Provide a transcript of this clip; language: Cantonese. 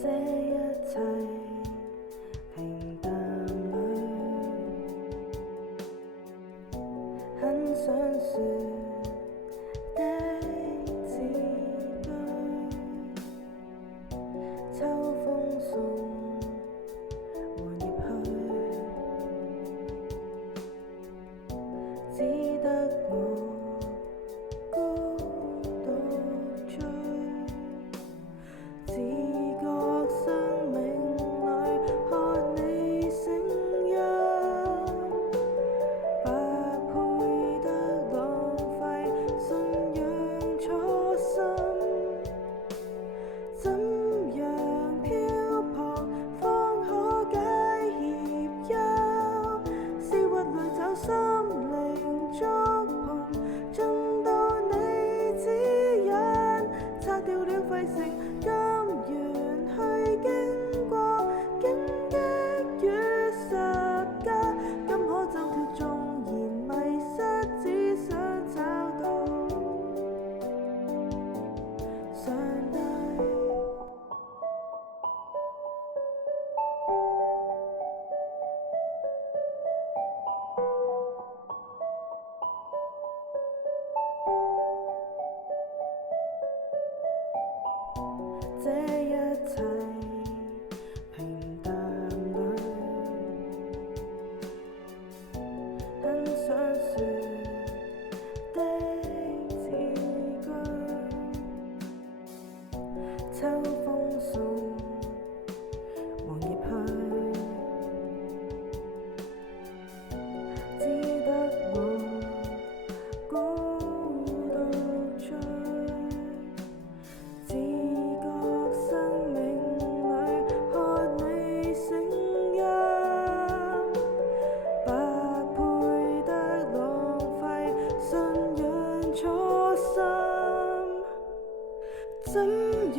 這一切平淡裏，很想說的字句，秋風送和葉去，只得我孤獨追，自覺生命裏看你聲音，不配得浪費信仰初心，怎樣漂泊方可解孽憂，試鬱裏找心靈觸碰，盡到你指引，擦掉了費城，甘願去經過荊棘與十架，今可掙脫縱然迷失，只想找到上帝。這一切平淡裏，很想說的字句，秋風送黃葉去，只得我孤獨追，自覺生命裏看你聲音，不配得浪費信仰初心，怎樣